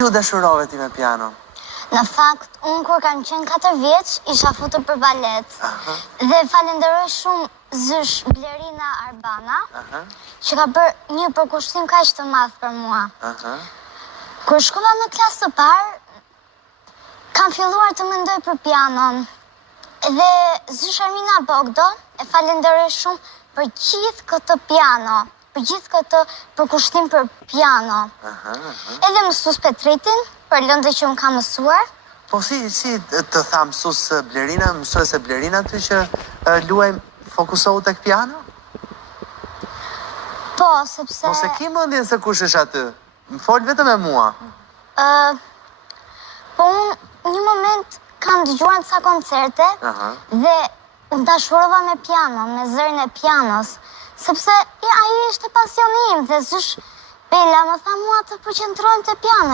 Ju dashurove ti me piano? Në fakt, unë kur kam qenë 4 vjeç, isha futur për balet. Dhe falenderoj shumë zysh Blerina Arbana, që ka bërë një përkushtim kaq të madh për mua. Kur shkova në klasë të parë, kam filluar të mendoj për pianon. Dhe zysh Armina Bogdo e falenderoj shumë për gjithë këtë piano, për gjithë këtë përkushtim për piano. Edhe mësues Petritin, për lëndë që unë kam mësuar. Po si të tha mësues Blerina, mësuese Blerina ty që luaj fokusohu tek piano? Po, sepse... Mos e ki mendjen se kush është aty. Më fol vetëm me mua. Po unë një moment kam dëgjuar disa koncerte dhe unë dashurova me piano, me zërin e pianos, sepse ai ishte pasioni im dhe zysh Bela më tha mua të përqendrohem te piano.